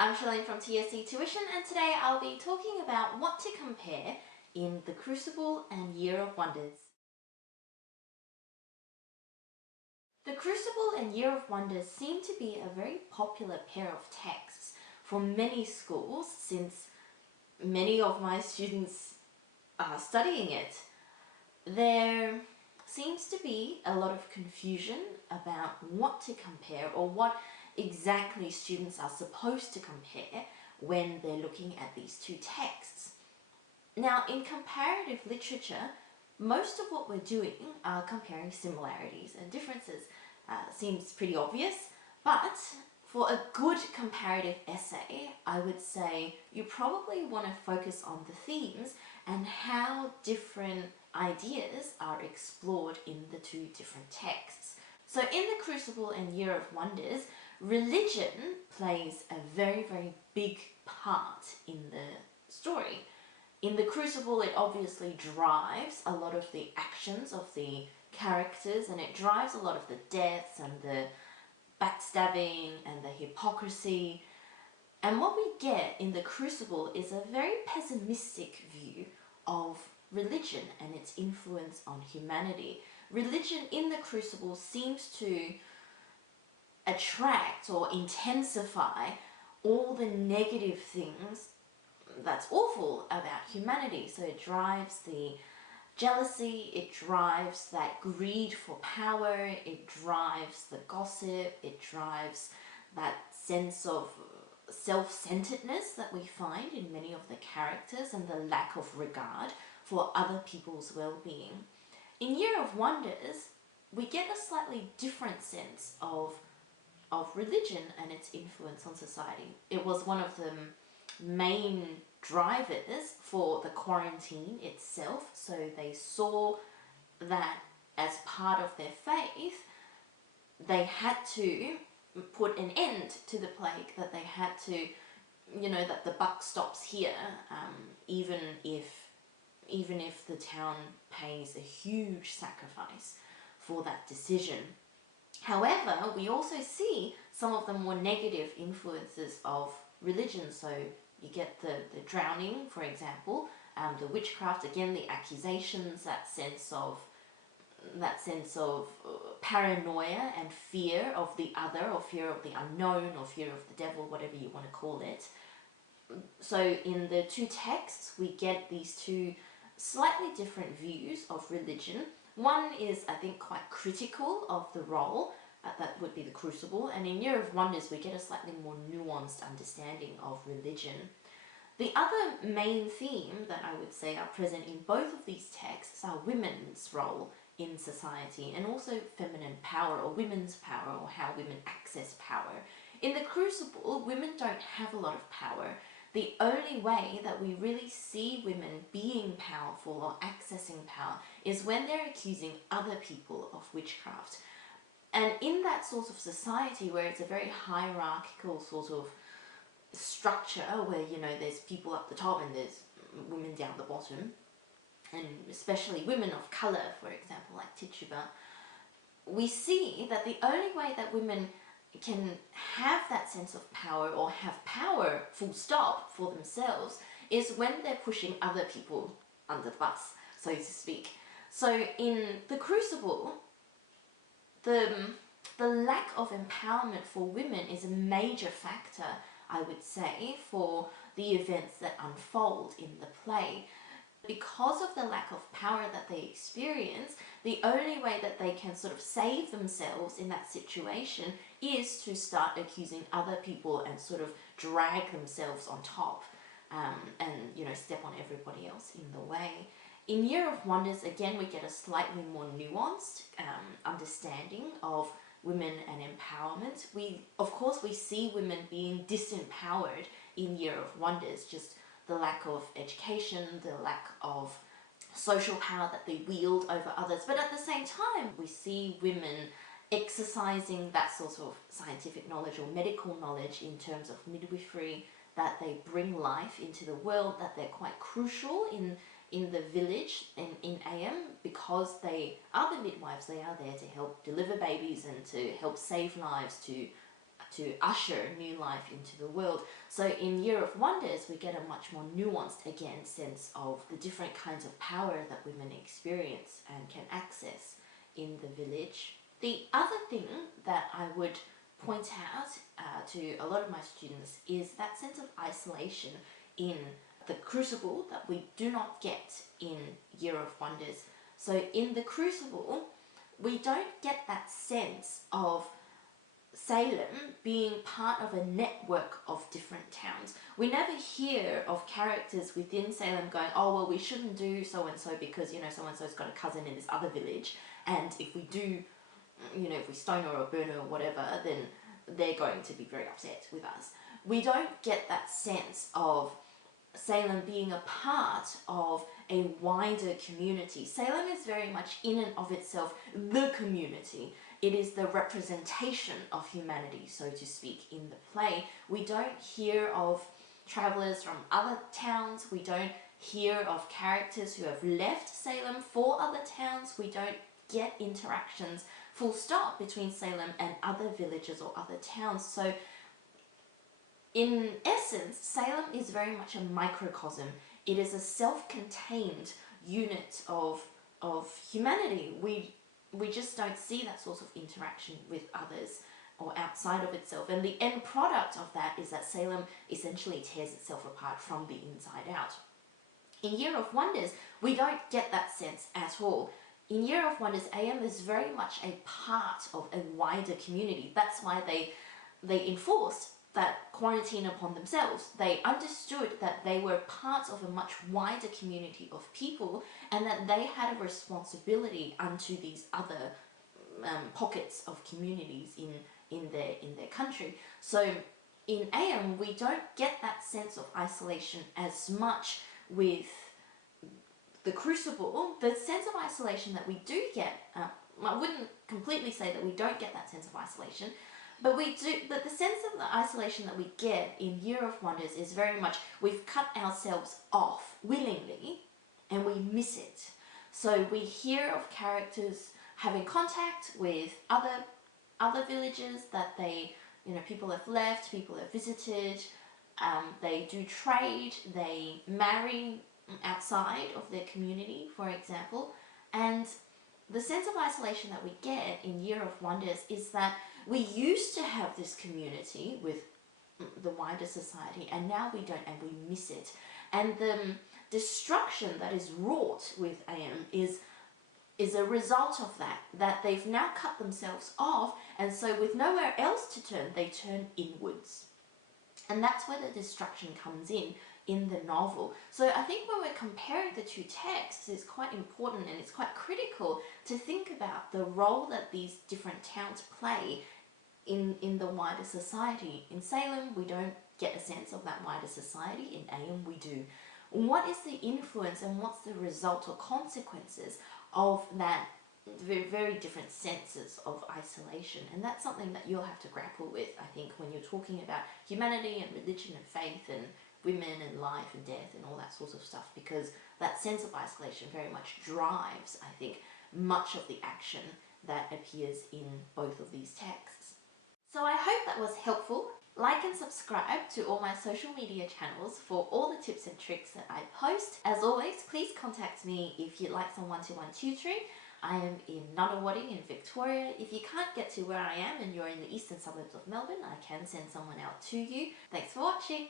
I'm Shirlaine from TSC Tuition, and today I'll be talking about what to compare in the Crucible and Year of Wonders. The Crucible and Year of Wonders seem to be a very popular pair of texts for many schools since many of my students are studying it. There seems to be a lot of confusion about what to compare or what exactly students are supposed to compare when they're looking at these two texts. Now, in comparative literature, most of what we're doing are comparing similarities and differences. Seems pretty obvious, but for a good comparative essay, I would say you probably want to focus on the themes and how different ideas are explored in the two different texts. So in the Crucible and Year of Wonders, religion plays a very, very big part in the story. In the Crucible, it obviously drives a lot of the actions of the characters, and it drives a lot of the deaths and the backstabbing and the hypocrisy. And what we get in the Crucible is a very pessimistic view of religion and its influence on humanity. Religion in the Crucible seems to attract or intensify all the negative things that's awful about humanity. So it drives the jealousy, it drives that greed for power, it drives the gossip, it drives that sense of self-centeredness that we find in many of the characters and the lack of regard for other people's well-being. In Year of Wonders, we get a slightly different sense of religion and its influence on society. It was one of the main drivers for the quarantine itself, so they saw that as part of their faith they had to put an end to the plague, that they had to, that the buck stops here, even if the town pays a huge sacrifice for that decision. However, we also see some of the more negative influences of religion. So you get the drowning, for example, the witchcraft, again, the accusations, that sense of paranoia and fear of the other, or fear of the unknown, or fear of the devil, whatever you want to call it. So in the two texts, we get these two slightly different views of religion. One is, I think, quite critical of the role, that would be the Crucible, and in Year of Wonders we get a slightly more nuanced understanding of religion. The other main theme that I would say are present in both of these texts are women's role in society, and also feminine power, or women's power, or how women access power. In the Crucible, women don't have a lot of power. The only way that we really see women being powerful or accessing power is when they're accusing other people of witchcraft. And in that sort of society where it's a very hierarchical sort of structure, where, there's people up the top and there's women down the bottom, and especially women of colour, for example, like Tituba, we see that the only way that women can have that sense of power, or have power full stop for themselves, is when they're pushing other people under the bus, so to speak. So in the Crucible, the lack of empowerment for women is a major factor, I would say, for the events that unfold in the play. Because of the lack of power that they experience, the only way that they can sort of save themselves in that situation is to start accusing other people and sort of drag themselves on top, and step on everybody else in the way. In Year of Wonders, again, we get a slightly more nuanced understanding of women and empowerment. Of course, we see women being disempowered in Year of Wonders, just the lack of education, the lack of social power that they wield over others. But at the same time, we see women exercising that sort of scientific knowledge or medical knowledge in terms of midwifery, that they bring life into the world, that they're quite crucial in the village in AM, because they are the midwives. They are there to help deliver babies and to help save lives, to to usher new life into the world. So in Year of Wonders, we get a much more nuanced, again, sense of the different kinds of power that women experience and can access in the village. The other thing that I would point out to a lot of my students is that sense of isolation in the Crucible that we do not get in Year of Wonders. So in the Crucible, we don't get that sense of Salem being part of a network of different towns. We never hear of characters within Salem going, oh, well, we shouldn't do so-and-so because, you know, so-and-so's got a cousin in this other village, and if we do, you know, if we stone her or burn her or whatever, then they're going to be very upset with us. We don't get that sense of Salem being a part of a wider community. Salem is very much in and of itself the community. It is the representation of humanity, so to speak, in the play. We don't hear of travellers from other towns. We don't hear of characters who have left Salem for other towns. We don't get interactions, full stop, between Salem and other villages or other towns. So in essence, Salem is very much a microcosm. It is a self-contained unit of humanity. We just don't see that sort of interaction with others or outside of itself. And the end product of that is that Salem essentially tears itself apart from the inside out. In Year of Wonders, we don't get that sense at all. In Year of Wonders, AM is very much a part of a wider community. That's why they enforced that quarantine upon themselves. They understood that they were part of a much wider community of people and that they had a responsibility unto these other pockets of communities in their country. So in AM, we don't get that sense of isolation as much with the Crucible. The sense of isolation that we do get, I wouldn't completely say that we don't get that sense of isolation, but we do. But the sense of the isolation that we get in Year of Wonders is very much we've cut ourselves off willingly and we miss it. So we hear of characters having contact with other villages that they, you know, people have left, people have visited, they do trade, they marry outside of their community, for example. And the sense of isolation that we get in Year of Wonders is that we used to have this community with the wider society, and now we don't, and we miss it. And the destruction that is wrought with AM is a result of that they've now cut themselves off, and so with nowhere else to turn, they turn inwards. And that's where the destruction comes in the novel. So I think when we're comparing the two texts, it's quite important and it's quite critical to think about the role that these different towns play in the wider society. In Salem, we don't get a sense of that wider society. In AM, we do. What is the influence and what's the result or consequences of that very, very different senses of isolation? And that's something that you'll have to grapple with, I think, when you're talking about humanity and religion and faith and women and life and death and all that sort of stuff, because that sense of isolation very much drives, I think, much of the action that appears in both of these texts. So I hope that was helpful. Like and subscribe to all my social media channels for all the tips and tricks that I post. As always, please contact me if you'd like some one-to-one tutoring. I am in Nunawading in Victoria. If you can't get to where I am and you're in the eastern suburbs of Melbourne, I can send someone out to you. Thanks for watching.